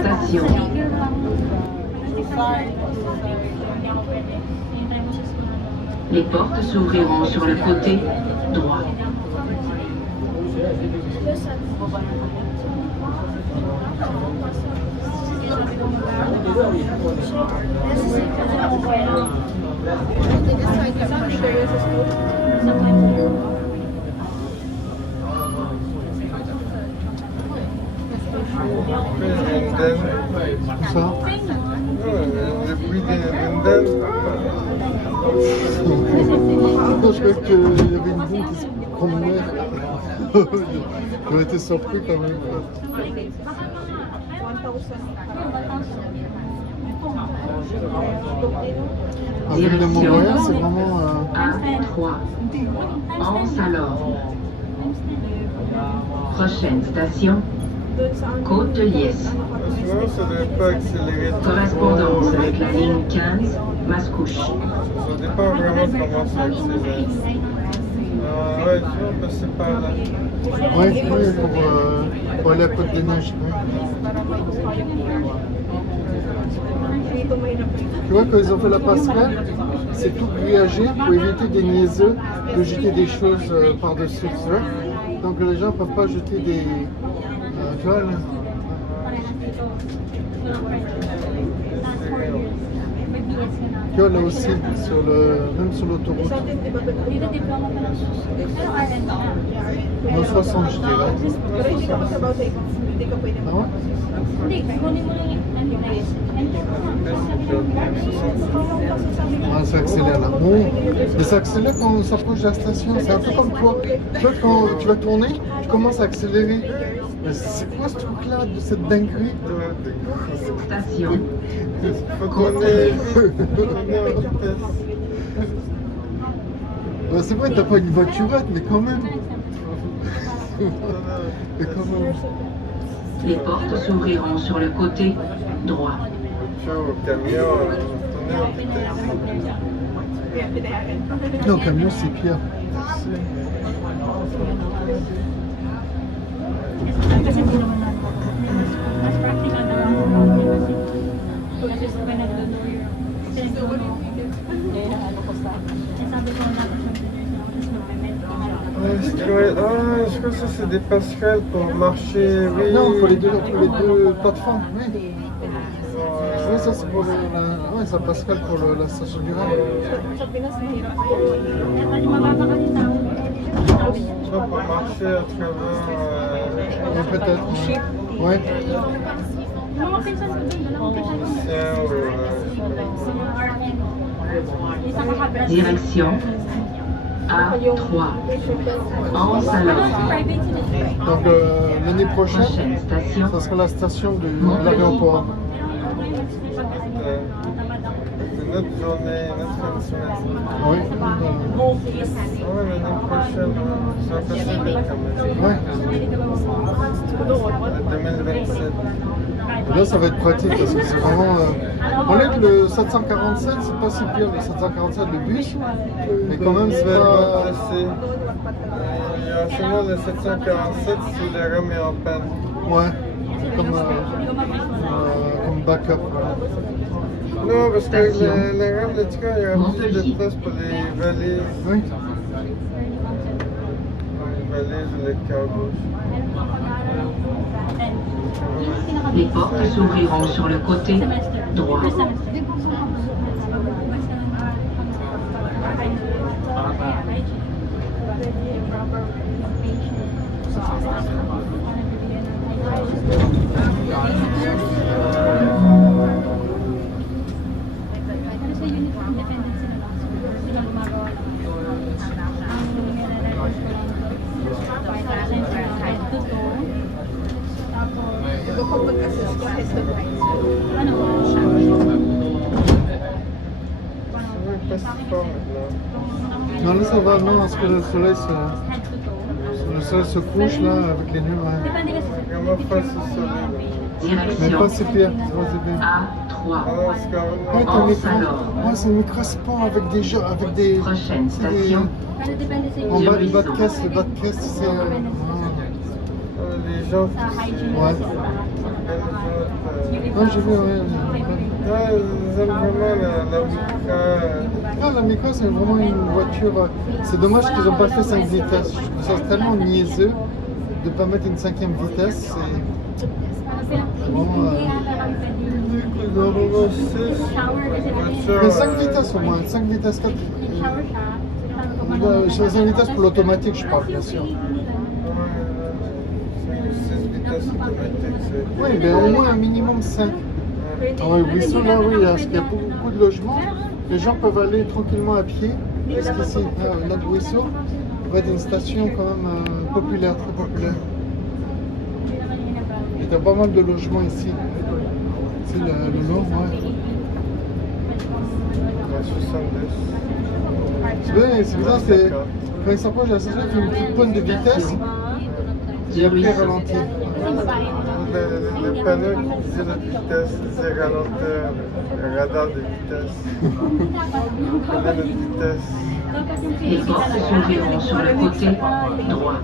Station. Les portes s'ouvriront sur le côté droit. Ça Le bruit des Linden. je croyais qu'il y avait une bombe qui se promenait. J'aurais été surpris quand même. À Ville de Montréal, c'est vraiment... A3. Anse alors. Prochaine station, Côte de Liesse. Sinon, ça ne devrait pas accélérer. Correspondance avec la ligne 15, Mascouche. Ça dépend vraiment comment ça accélère. Ouais, tu vas passer par là. Oui, pour aller à Côte des Neiges. Oui. Tu vois, quand ils ont fait la passerelle, c'est tout grillagé pour éviter des niaiseux de jeter des choses par-dessus. Tu vois. Donc les gens ne peuvent pas jeter des... tu vois, là. Tu vois, là aussi, même sur l'autoroute. Nos 60, je dirais. Ah ouais? Ah, ça accélère là. Bon. Et ça accélère quand on s'approche de la station. C'est un peu comme toi. Tu vois, quand tu vas tourner, tu commences à accélérer. Mais c'est quoi ce truc-là, de cette dinguerie? Station. Faut qu'on ait en vitesse. Ouais, c'est vrai, t'as pas une voiturette, mais quand même. Mais quand même. Les portes s'ouvriront sur le côté droit. Voiture au camion, tourner en vitesse. Non, camion, c'est pire. Kasi hindi naman natin. Mas practical na lang kung just when I don't know your sabi ko na Je crois que ça c'est des passerelles pour marcher. Oui. Non, pour les deux plateformes. Oui, oui, ça c'est pour ouais, ça passerelle pour la station du rail. Tu vois, pour marcher à travers. Ouais, peut-être. Ouais. Direction A3. Anse alors. Donc l'année prochaine, Prochaine station, ça sera la station de l'aéroport. C'est notre journée, notre fin de semaine. Oui. Ouais, l'année prochaine, ça va passer vite quand même. Ouais. 2027. Et là, ça va être pratique parce que c'est vraiment. On lève le 747, c'est pas si pire le 747, le bus, mais quand même, c'est pas. Placé. Il y a seulement le 747 si le rame est en panne. Ouais, c'est comme backup. Non, parce que Station. le rame de train, il y a plus de place pour les valises. Oui. Les valises ou les cargos. les portes s'ouvriront sur le côté droit. Pas si fort maintenant. Non, là ça va, non, parce que le soleil, ça. soleil se couche là avec les nuages. Depende kasi sa Comment faire ce soleil? Mais Direction pas CPR, c'est pas CPR. A3. Ah, parce que... Ouais, t'as En un salon. écran. Ouais, c'est un écran sport avec des gens, avec des. Prochaine c'est des- station. Pero depende sa En inyo. bas, le bas de caisse, le bas de caisse, c'est. Les gens Sa hygiene Ouais. kasi sa Ouais, j'ai vu, ouais. ils aiment vraiment la Micra. Ah, la Micra, c'est vraiment une voiture. C'est dommage qu'ils n'ont pas fait 5 vitesses. Je trouve ça tellement niaiseux de ne pas mettre une 5e vitesse. Normalement 6. Mais 5 vitesses au moins, 5 vitesses, 4. shower siya. 5 vitesses pour l'automatique, je parle, bien sûr. 6 vitesses automatiques, c'est... Oui, mais au moins un minimum 5. Ah oui, Ruisseau, là, oui, parce qu'il y a beaucoup de logements. Les gens peuvent aller tranquillement à pied. Parce qu'ici, notre Ruisseau va être une station quand même populaire, très populaire. Il y a pas mal de logements ici. C'est le long, ouais. Ouais, 70. C'est bizarre, c'est quand il s'approche de la station, il fait une petite pointe de vitesse et après il ralentit. Le panneau qui disait la vitesse, disait ralentir, le radar de vitesse. Combien de vitesse? Les portes s'ouvriront sur le côté droit.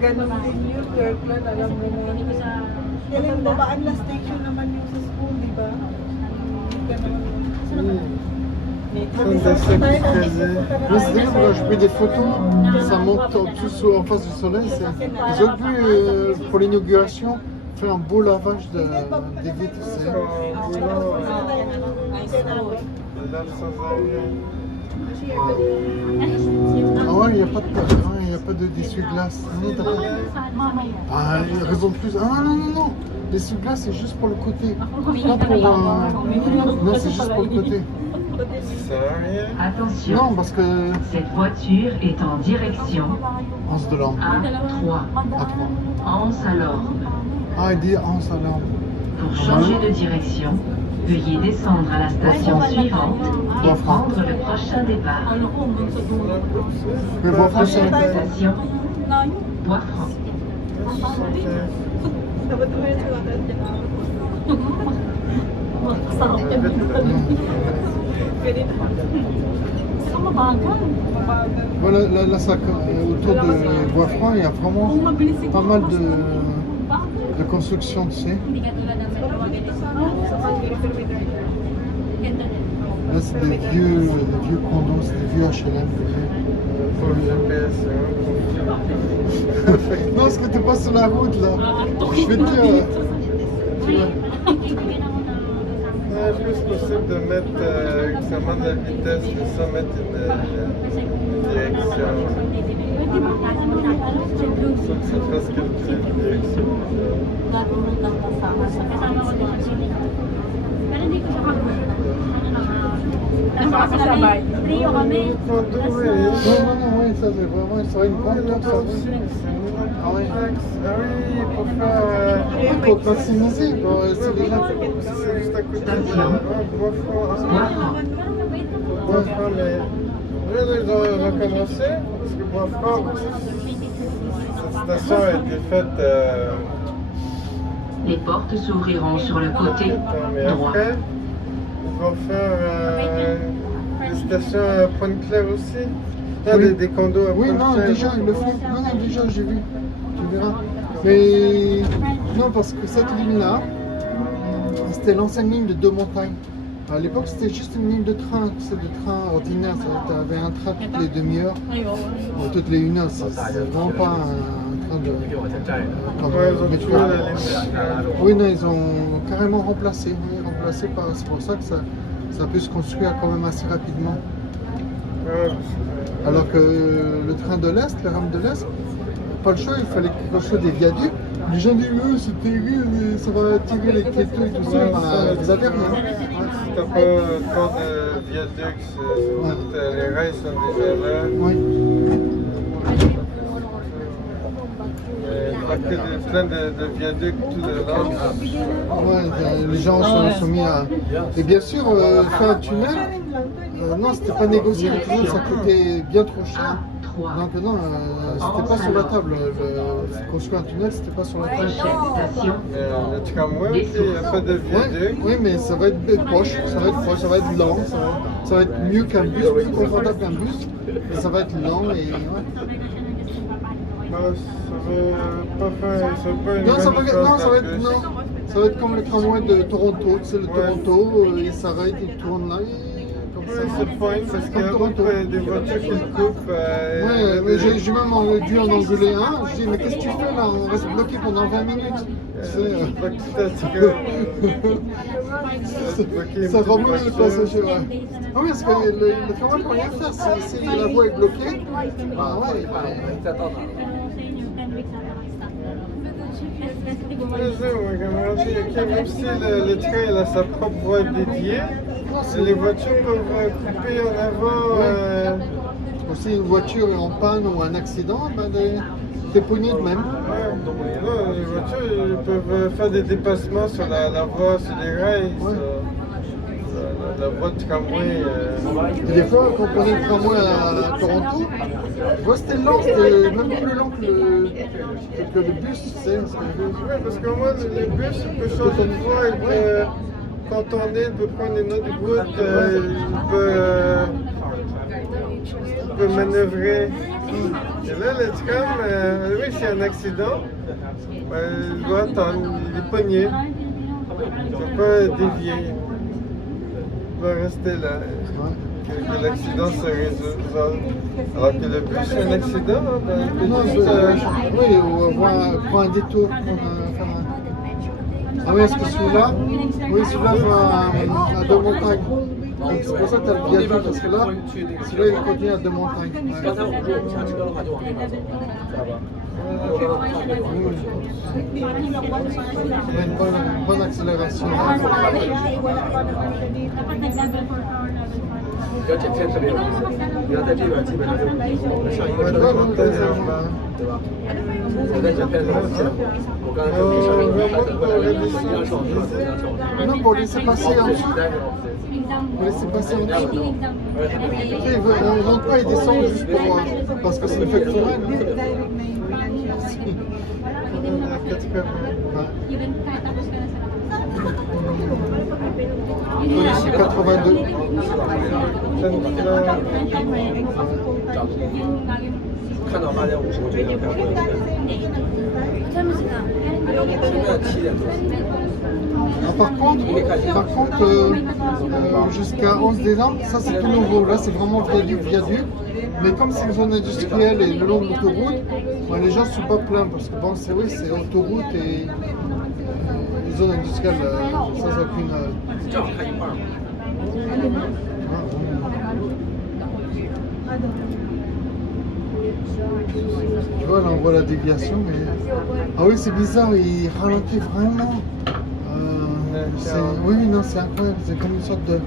Ganon din yun, Kirkland, alam mo mo. Yan ang babaan na station naman yung sa school, di ba? Ganon. Mais c'est d'ailleurs quand je fais des photos, ça monte tout en face du soleil. Ils ont pu, pour l'inauguration, faire un beau lavage des vitres. Ah ouais, il n'y a pas d'essuie-glace. Non, t'as pas. Ah, raison de plus. Ah non, non, non. L'essuie-glace, c'est juste pour le côté. Pas pour. Non, c'est juste pour le côté. Ça sert à rien. Attention, Non, parce que. cette voiture est en direction Anse de lampe. A3. À 3. Anse à l'orbe. Ah, il dit Anse à lampe. Pour changer de direction, veuillez descendre à la station suivante et prendre le prochain départ. Mais bon, français. Prochaine station, Bois-Franc. Dapat mo yung suwakan Voilà, là, ça, autour de Bois-Franc, il y a vraiment pas mal de construction, tu sais. Hindi katulad ng metro ganito. Ganda din. Là, c'est des vieux condos, c'est des vieux HLM. Pour le GPS, hein. Non, parce que t'es pas sur la route, là. Je vais te dire. Est-ce que c'est possible de mettre, que ça monte la vitesse, de ça mettre une direction? Ça que ça fasse quelle direction? Kasama ko din siya. Pero hindi ko siya ano ba kasabay? Trio kami. Non, non, oui, ça c'est vraiment une grande tour, ça. Ah oui, pour faire... Pour maximiser, c'est déjà. C'est juste à côté de Station. Bois-Franc. Bois-Franc, mais... Là, ils ont recommencé, parce que Bois-Franc, cette station a été faite... Les portes s'ouvriront sur le côté mais droit. après, ils vont faire des stations à Pointe-Claire aussi. Là, Oui. des condos à Oui, non, Pointe-Claire. déjà, ils le font. Non, non, déjà, j'ai vu. Tu verras. Mais non, parce que cette ligne-là, c'était l'ancienne ligne de Deux-Montagnes. À l'époque, c'était juste une ligne de train, c'est de train ordinaire. Tu avais un train toutes les demi-heures, ou toutes les 1 heure. C'est vraiment pas un train de. Comme Ouais, ils ont métro. tué la ligne. Oui, non, ils ont carrément remplacé. Oui, remplacé par. C'est pour ça que ça a pu se construire quand même assez rapidement. Ouais, Alors que le train de l'Est, les rames de l'Est, pas le choix, il fallait construire des viaducs. Les gens disent, c'est terrible, ça va attirer les piétons et tout ça. Bah, vous avez rien. si t'as pas tant de viaducs, les rails sont déjà là. Oui. Pas que plein de viaducs tout le long. Ouais, les gens sont mis à. Et bien sûr, faire un tunnel, non, c'était pas négocié. Le tunnel, ça coûtait bien trop cher. 3. Donc non, c'était pas sur la table. Construire un tunnel, c'était pas sur la table. Prochaine station. Le tramway aussi, il n'y a pas de viaduc. Oui, mais ça va être proche, ça va être proche, ça va être lent, ça va être mieux qu'un bus, plus confortable qu'un bus, mais ça va être lent et ouais. Ça va pas faire, ça va pas une Non, ça bonne va, chose non, ça va en être, plus. non, ça va être comme le tramway de Toronto, tu sais, le Ouais. Toronto, il s'arrête, il tourne là, et comme Ouais, ça. c'est le point, parce Comme qu'en Toronto. route, il y a des voitures qui le coupent. Ouais, mais j'ai même dû en engueuler un. Je dis, mais qu'est-ce que tu fais là? On reste bloqué pendant 20 minutes. Tu sais, ça remonte le passager. Ouais. Ah oui, parce que le tramway peut rien faire. Si la voie est bloquée, bah ouais, Ouais, même si le train il a sa propre voie dédiée, les voitures peuvent couper en avant. si une voiture est en panne ou un accident, ben t'es pogné de même. Ouais, non, les voitures ils peuvent faire des dépassements sur la voie, sur les rails, Ouais. sur la voie de tramway. Et des fois, quand on prenait le tramway à Toronto, tu vois, c'était lent, c'était même plus lent que le bus, tu sais. Parce que- Oui, parce qu'au moins le bus il peut changer de voie, il peut contourner, il peut prendre une autre route, il peut manœuvrer. Et là, le tram, oui, s'il y a un accident, il doit attendre, il est pogné. Il ne peut pas dévier. Il doit rester là. Ouais. Que l'accident se résolve. Alors que le bus, c'est un accident, hein, ben, il peut Non, juste, oui, ou prendre un détour. Ah oui, est-ce que celui-là, oui, celui-là va à deux montagnes. Donc c'est pour ça que tu as le viaduc, parce que là, celui-là il continue à deux montagnes. Ouais. Il y a une bonne accélération. Dapat nag-level 4 or level 5. 了解天特别有意思，你要在这边基本上就像一个车上对吧？我在这边的话，我刚才跟你上面看的过来，一样上一样上。 Non, pour laisser passer en dessous. Exam. Pour laisser passer en dessous. Writing exam. Tu sais, on ne rentre pas et descend juste pour, parce que c'est une facturelle. Even kahit tapos ka na sa C'est 82. yung laging 看到8:50，我觉得要开会了。现在7点多。 Ah, par contre, jusqu'à 11 décembre, ça c'est tout nouveau. Là, c'est vraiment viaduc. Mais comme c'est une zone industrielle et le long de l'autoroute, ben, les gens ne sont pas pleins parce que bon, c'est vrai, c'est autoroute et une zone industrielle, ça n'a aucune. 正好开一半。 Tu vois, là on voit la déviation, mais. Ah oui, c'est bizarre, il ralentit vraiment. Oui, non, c'est incroyable, c'est comme une sorte de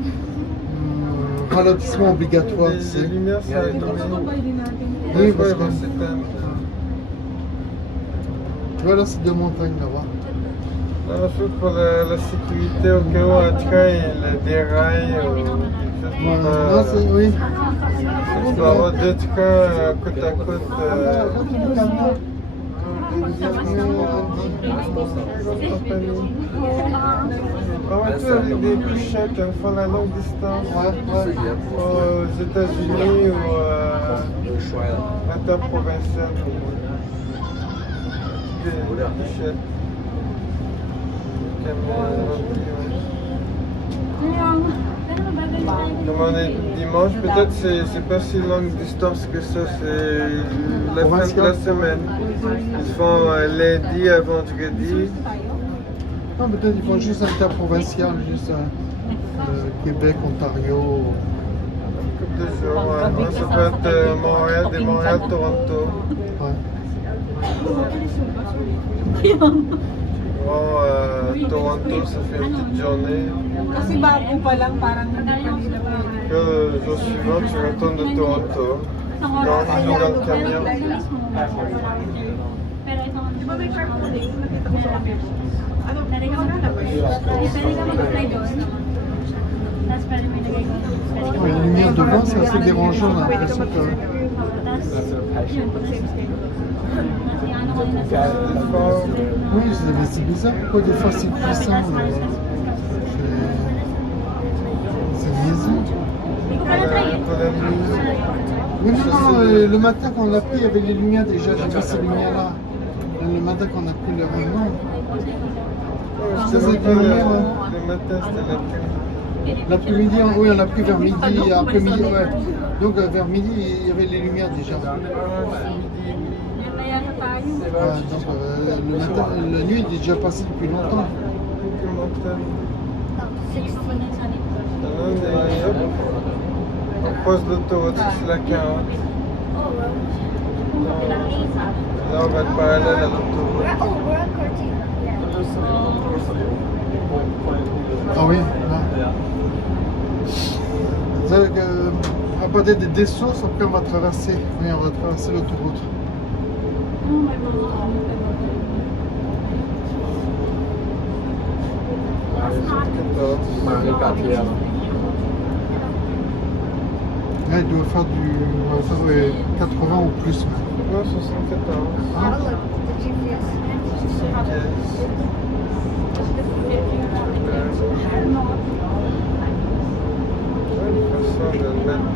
ralentissement obligatoire, tu Les sais. lumières sont allumées. Oui, parce Ouais, que. s'éteindre. Tu vois, là, c'est deux montagnes là-bas. Non, je trouve pour la sécurité, au cas où un train il déraille ou quelque chose Ouais, comme là, c'est. Oui. il peut avoir deux trains côte à côte. On va tout avec des couchettes, font la longue distance. Aux États-Unis ou interprovincial. Des couchettes. Comme on est dimanche, peut-être c'est pas si longue distance que ça, c'est la fin de la semaine. Ils font lundi à vendredi. Non, peut-être ils font juste interprovincial, juste Québec, Ontario. Coupe de jours, ouais. Ça peut être Montréal, des Montréal, Toronto. Ouais. Bon, Toronto, ça fait une petite journée. Kasi bago pa lang, parang hindi pa nila pwede. Puis le jour suivant, tu retournes de Toronto. Dans le camion. Pero ito ang Di ba may carpooling? Nakita ko sa office. Ano? pwede ka mag-apply doon. Tapos pwede may nagay ko. Les lumières devant, c'est assez dérangeant, on a l'impression que. Tapos, yun, ano ko na sa... Oui, c'est bizarre pourquoi des fois c'est puissant. C'est niaiseux. Hindi ko pala try eh. Oui, non, le matin quand on a pris, il y avait les lumières déjà. J'ai vu ces lumières-là. Le matin quand on a pris le réunion. C'était même pas le matin, c'était l'après-midi. L'après-midi, oui, on a pris vers midi, après-midi, ouais. Donc vers midi, il y avait les lumières déjà. Ouais, donc, le matin, la nuit est déjà passée depuis longtemps. On passe l'autoroute sur la 40. Là, on va être parallèle à l'autoroute. Ah oui, là. C'est-à-dire qu'à partir des sources, après on va traverser. Oui, on va traverser l'autoroute. Là, il doit faire on va faire, ouais, 80 ou plus. Non, 74. Ah, 75. Façon de mettre.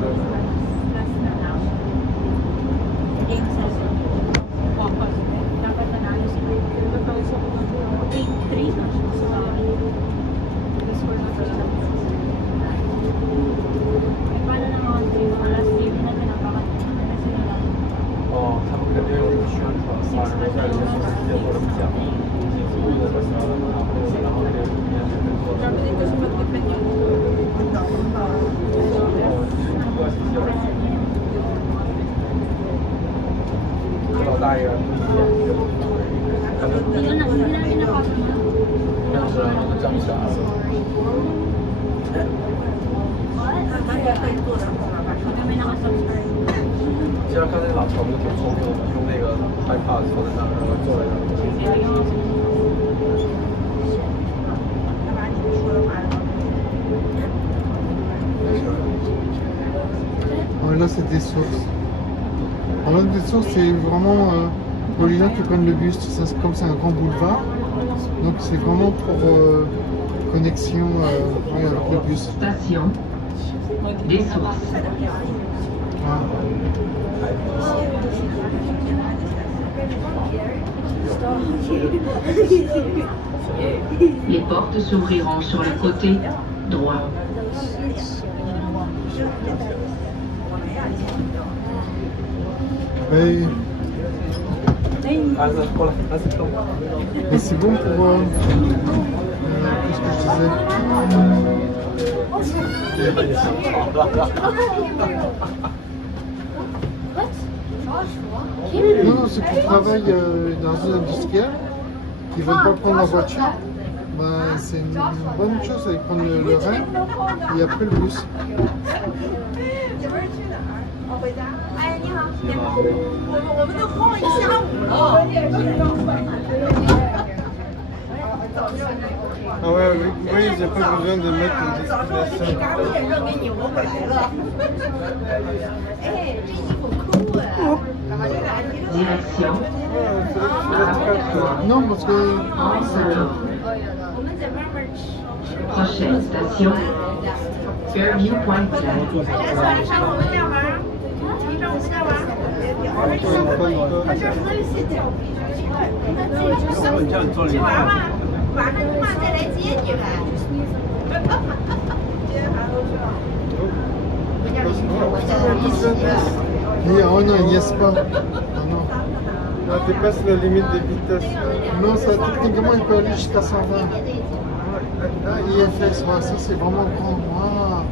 Ouais, là, c'est des sources. Alors, des sources, c'est vraiment pour les gens qui prennent le bus. Comme c'est un grand boulevard, donc c'est vraiment pour connexion oui, avec le bus. Station des sources. Ah. Les portes s'ouvriront sur le côté droit. Mais c'est bon pour... qu'est-ce que je disais? Non, ceux qui travaillent dans une industrielle, qui ne veulent pas prendre la voiture, ben, c'est une bonne chose, ils prennent le Rhin et après le bus. Ah ouais, oui, j'ai pas besoin de mettre une destination. Direction Non, parce que... Anse-Nord. Prochaine station Fairview Pointe-Claire. Oh non, il n'y est pas. Oh non. On dépasse la limite de vitesse. Non, ça, techniquement, il peut aller jusqu'à 120. Ah, IFS, ouais, ça c'est vraiment grand. Ah,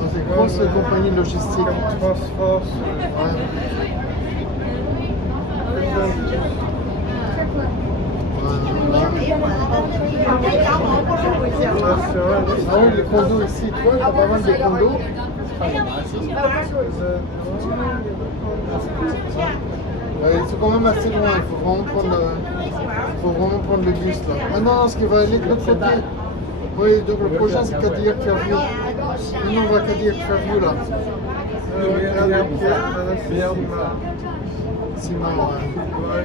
dans des grosses compagnies logistiques. Transforce. Ouais. Ah oui, les condos ici, toi, t'as pas mal de condos. Ouais, ils sont quand même assez loin, il faut vraiment prendre le bus là. Ah non, ce qui va aller de l'autre côté. Oui, donc le prochain c'est Cadillac Fairview. Nous on va à Cadillac Fairview là. Ciment, ouais.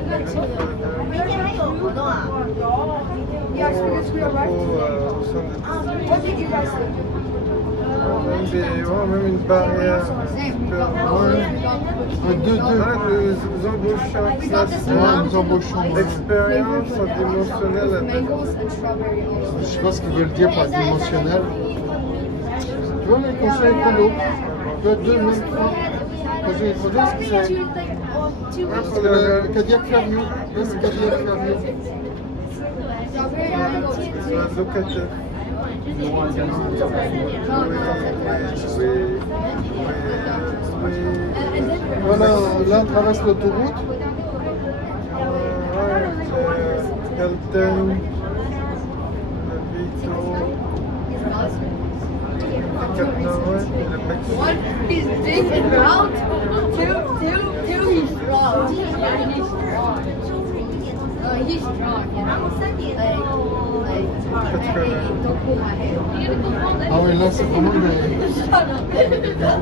Même une barrière. Ouais. Un 2-2. Nous embauchons. Ouais, nous embauchons. Ouais. Expérience en dimensionnel. Je sais pas ce qu'ils veulent dire par dimensionnel. Tu vois, les conseils écolo. Tu vois, 2, même 3. Conseil écolo, ce que c'est? C'est le Cadillac Fairview. Là, c'est Cadillac Fairview. Locatif. Voilà, là, on traverse l'autoroute. Galten, Vito, le Mexique. One, he's big and round. Two, he's strong. He's strong, you know. Don't pull my hair. Ah oui, là, c'est vraiment des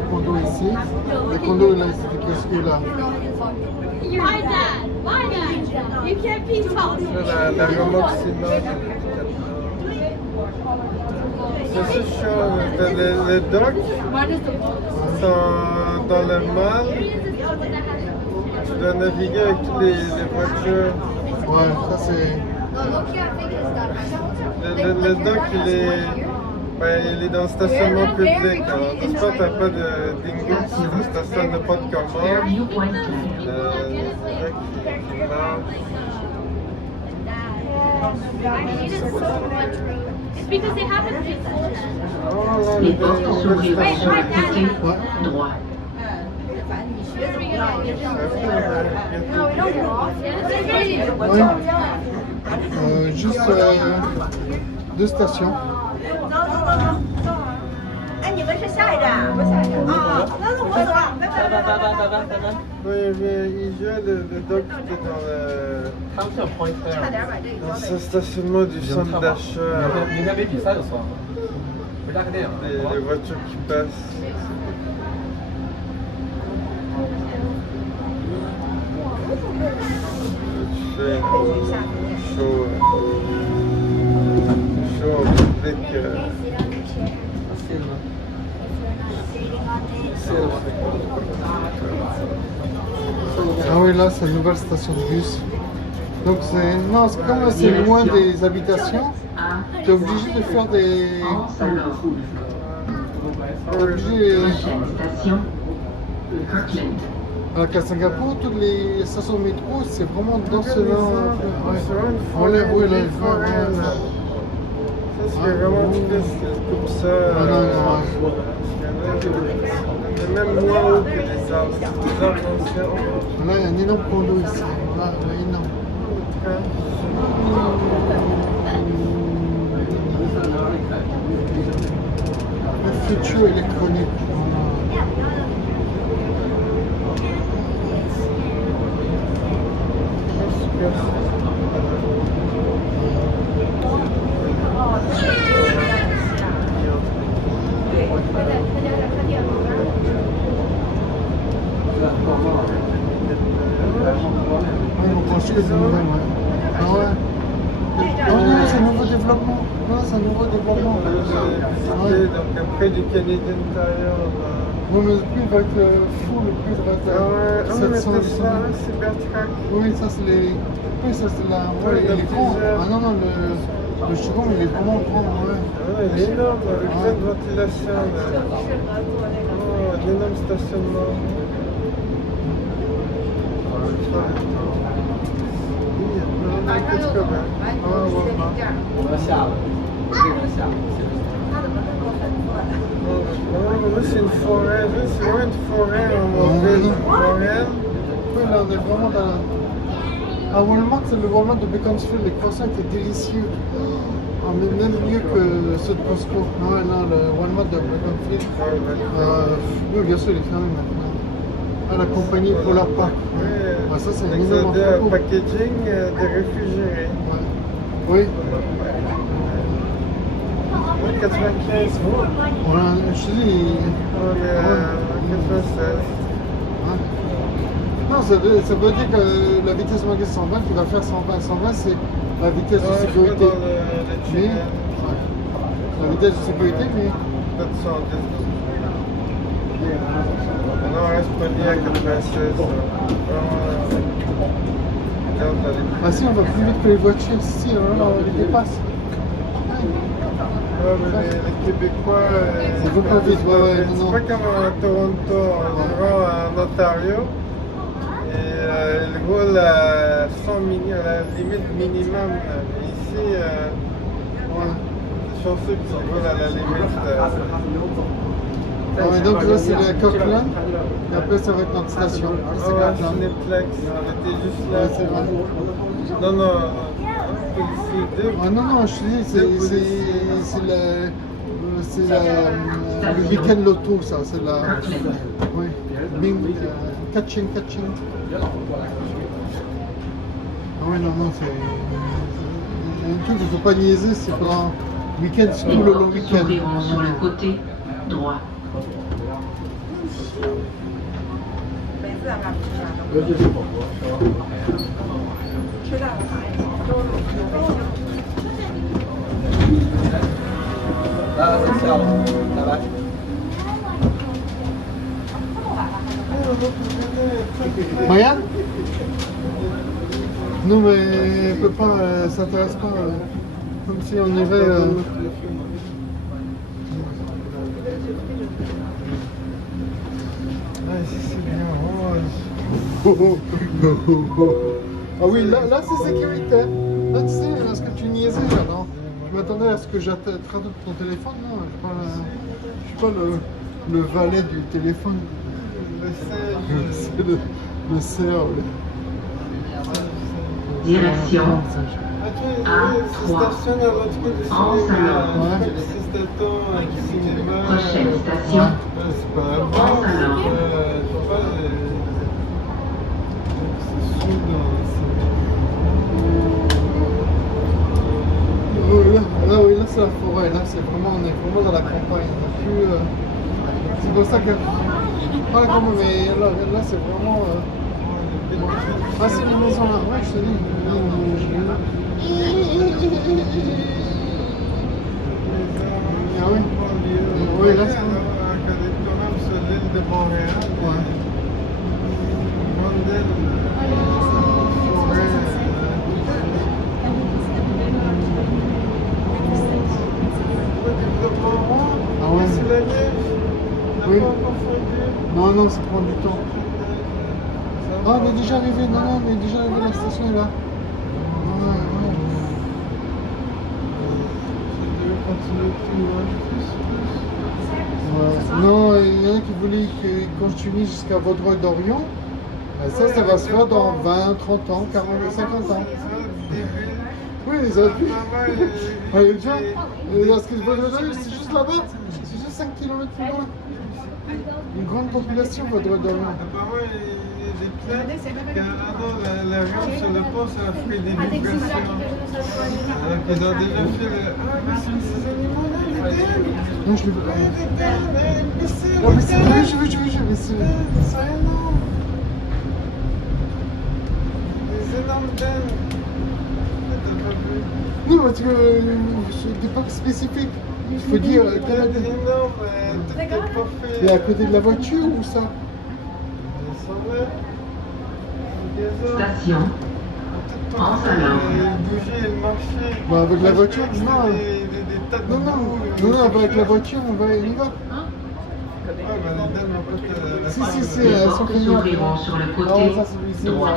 condos ici. Les condos, là, c'est des kiosques là. My dad. You can't be tall. La remorque sinon. C'est sûr, les docks sont dans le mal. Tu dois naviguer avec toutes les voitures. Ouais, ça c'est. Le dock, il est dans le stationnement public. Alors, j'espère que tu n'as pas de dingo si tu stationnes pas de commande. Fairview Point Clear. It's because they haven't been told us. Les portes s'ouvriront sur le côté Ouais. droit. Oui. Juste 2 stations. 哎，你们是下一站？不下一站。啊，那我走了，拜拜。 Oui, mais il gère le dock qui est dans le. 他们是有 point fair， Dans ce stationnement du centre d'achat. 明天没比赛就算了，回家看电影。 Les voitures qui passent. C'est chaud. Chaud public. Ah oui, là, c'est une nouvelle station de bus. Donc c'est. Non, c'est comme c'est loin des habitations, À tu es obligé de faire des. Anse-alors. T'es obligé. Prochaine station, Kirkland. Alors qu'à Singapour, toutes les stations de métro, c'est vraiment dans ce nord. Ouais. On On les les voit là, les il faut. forêts, là. Ça, c'est vraiment triste, comme ça. Ah non, non, Il y a même moins haut que les arbres. Les arbres anciens. Là, il y a un énorme condo ici. Là, énorme. Le futur électronique. Ouais, ils vont construire des nouvelles, ouais. Ah ouais. Ah non, c'est un nouveau développement. Non, c'est un nouveau développement. Donc après du Canadian Tire. Oui, mais le prix va être fou, le prix va être Ah ouais, mais 700, tout 800. ça, Cybertruck. Oui, ça c'est les. Oui, ça c'est la. Ouais, il est grand. Ah non, non, le chiron, il est vraiment grand, ouais. Ah ouais, il est énorme, avec plein de ventilation. Oh, un énorme stationnement. C'est une forêt, c'est vraiment une forêt en ville. Oui, là on est vraiment dans. À Walmart, c'est le Walmart de Beaconsfield, les croissants étaient délicieux. En même mieux que ceux de Costco. Non, non, le Walmart de Beaconsfield. Oui, bien sûr, il est fermé maintenant. Ah, la compagnie Polar Park. Ah, ça, c'est une énorme Exodé packaging des réfrigérés. Oui. 95 euros. Voilà, je te dis, française. Hein? Non, ça veut dire que la vitesse maximale 120, qui va faire 120. 120, c'est la vitesse de sécurité. Dans le tunnel. Ouais. La vitesse de sécurité, mais... Peut-être 110. Non, on reste poli à 96. Ah si, on va plus vite que les voitures, si, on les dépasse. Ouais, mais les Québécois, Ils vont pas vite, ouais, c'est non. pas comme à Toronto, on va en Ontario et ils roulent à 100 à la limite minimum. Ici, Ouais. les chaussures qui roulent à la limite. Ah ouais, donc là, c'est la Coquelin, et après, ça va être notre station. Ça, c'est Ouais, Coquelin. Cineplex, on était juste là. Ouais, c'est vrai. Non, non, c'est deux. Ah non, non, je te dis, c'est le week-end loto, ça, c'est la... Oui, bing, catching. Ah oui, non, non, c'est... Un truc qu'il ne faut pas niaiser, c'est pendant le week-end, c'est tout le long week-end. S'ouvriront sur le côté droit. Là, c'est ça. Ça va. Maya? Non, mais elle peut pas, s'intéresse pas. Comme si on irait. Ah, c'est bien rose. Ah oui, là c'est sécurité. Là, tu sais, est-ce que tu niaisais là, non? Je m'attendais à ce que traduise ton téléphone, non? Je suis pas le valet du téléphone. C'est le CA, oui. Direction C'est station à l'autre côté du cinéma. C'est station cinéma. prochaine station. C'est pas grave. Anse-à-Lorme. C'est sous dans Oui, là c'est la forêt, là c'est vraiment, on est vraiment dans la campagne. On a plus, c'est pour ça que. Pas la campagne, mais là c'est vraiment. Ah, c'est les maisons là, ouais, je te dis. Ah oui. Oui, là c'est. quand même sur l'île de Montréal. Ouais. Rondelle. Ah ouais. C'est la neige. Oui. Pas encore fondu. Non, non, ça prend du temps. Ah, on est déjà arrivé, non, on est déjà arrivé, la station est là. Ouais. Je vais continuer plus loin. Ouais. Non, il y en a qui voulaient continuer jusqu'à Vaudreuil-Dorion. Ça va se faire dans 20, 30 ans, 40, 50 ans. Oui, les autres. Allez, déjà, parce que Vaudreuil-Dorion, c'est juste là-bas. C'est juste 5 km plus loin. Une grande population, Vaudreuil-Dorion. Apparemment, il y a des plaintes qu'Anna, la rampe sur le pont, ça a fait des vibrations. Alors qu'ils ont déjà fait le... Ah, mais c'est ces animaux-là, les dingues! Non, je l'ai vu. Les dingues, mais c'est... Non, mais c'est vrai, je veux, mais c'est... C'est énorme! Des énormes dingues! T'as pas vu? Non, parce que c'est pas spécifique. Il faut dire... C'est énorme, t'as pas fait... C'est à côté de la voiture ou ça? Ils sont là. Station Anse-à-Lorme. Ils bougeaient, ils marchaient. Bah, avec la voiture, Des non. tas de Non, boue. non, avec la voiture, on y va. Ouais, bah, les dames, en fait, Si, Les elles sont portes clignotantes. s'ouvriront sur le Ah, côté ça, c'est ici. droit.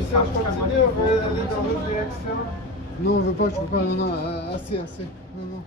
Si on continue, on va aller dans l'autre direction. Non, on veut pas, je veux pas, non, assez. Non, non.